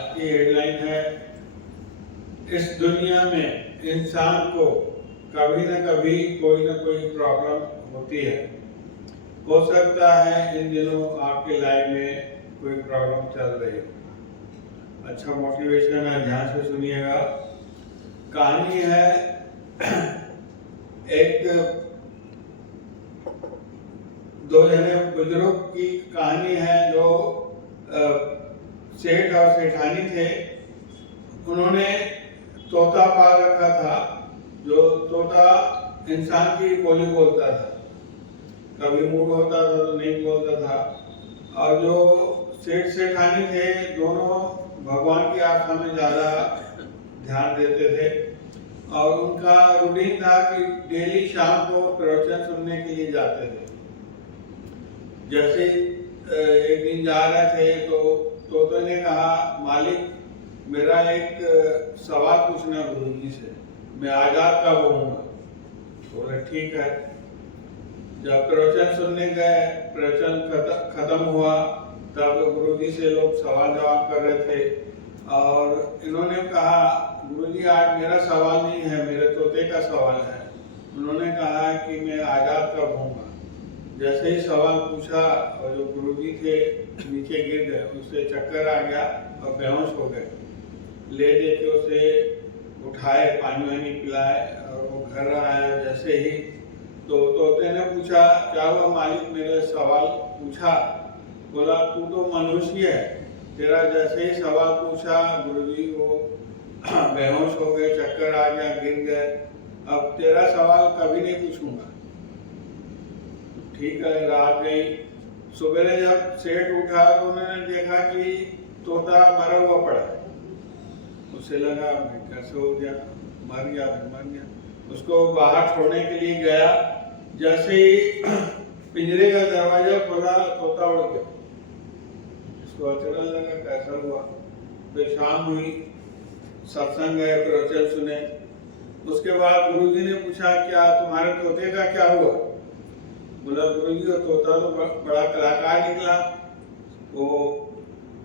आज की हेडलाइन है, इस दुनिया में इंसान को कभी न कभी कोई न कोई प्रॉब्लम होती है। हो सकता है इन दिनों आपके लाइफ में कोई प्रॉब्लम चल रही हो। अच्छा मोटिवेशन है, ध्यान से सुनिएगा। कहानी है एक दो जने बुजुर्ग की कहानी है जो सेठ और सेठानी थे। उन्होंने तोता पाल रखा था। जो तोता इंसान की बोली बोलता था, कभी मूड होता था तो नहीं बोलता था। और जो सेठ सेठानी थे दोनों भगवान की आस्था में ज्यादा ध्यान देते थे और उनका रूटीन था कि डेली शाम को प्रवचन सुनने के लिए जाते थे। जैसे एक दिन जा रहे थे तो तोते ने कहा, मालिक मेरा एक सवाल पूछना गुरुजी से, मैं आजाद कब होऊंगा? बोले ठीक है। जब प्रवचन सुनने गए, प्रवचन खत्म हुआ, तब गुरुजी से लोग सवाल जवाब कर रहे थे और इन्होंने कहा, गुरुजी आज मेरा सवाल नहीं है, मेरे तोते का सवाल है। उन्होंने कहा कि मैं आजाद कब होऊंगा। जैसे ही सवाल पूछा और जो गुरुजी थे नीचे गिर गए, उससे चक्कर आ गया और बेहोश हो गए। ले दे के उसे उठाए, पानी वानी पिलाए और वो घर आया। जैसे ही तो तोते ने पूछा, क्या हुआ मालिक, मेरे सवाल पूछा? बोला तू तो मनुष्य है, तेरा जैसे ही सवाल पूछा गुरुजी वो बेहोश हो गए, चक्कर आ गया, गिर गए। अब तेरा सवाल कभी नहीं पूछूंगा। ठीक है, रात गई। सुबह जब सेठ उठा तो उन्होंने देखा कि तोता मरा हुआ पड़ा है। उसे लगा कैसे हो गया, मर गया। उसको बाहर छोड़ने के लिए गया। जैसे ही पिंजरे का दरवाजा खोला, तोता उड़ गया। इसको अचरज लगा कैसा हुआ। फिर शाम हुई, सत्संग गए, प्रवचन सुने। उसके बाद गुरुजी ने पूछा, क्या तुम्हारे तोते का क्या हुआ? बोला गुरुजी वो तोता तो बड़ा कलाकार निकला, वो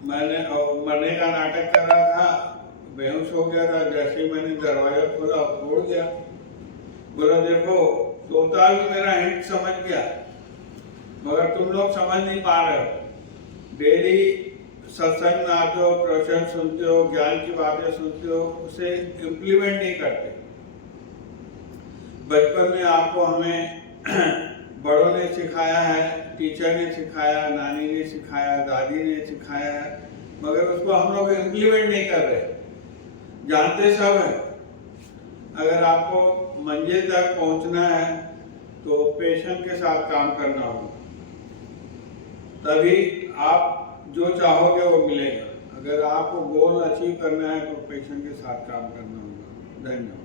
मैंने मरने का नाटक कर रहा था, बेहोश हो गया था। जैसे ही मैंने दरवाजा खोला उड़ गया। बोला देखो तोता भी मेरा हिंट समझ गया, मगर तुम लोग समझ नहीं पा रहे हो। डेली सत्संग में आते हो, प्रवचन सुनते हो, ज्ञान की बातें सुनते हो, उसे इम्प्लीमेंट नहीं करते। बचपन में आपको हमें बड़ों ने सिखाया है, टीचर ने सिखाया, नानी ने सिखाया, दादी ने सिखाया है, मगर उसको हम लोग इम्प्लीमेंट नहीं कर रहे। जानते सब है। अगर आपको मंजिल तक पहुंचना है तो पेशेंस के साथ काम करना होगा, तभी आप जो चाहोगे वो मिलेगा। अगर आपको गोल अचीव करना है तो पेशेंस के साथ काम करना होगा। धन्यवाद।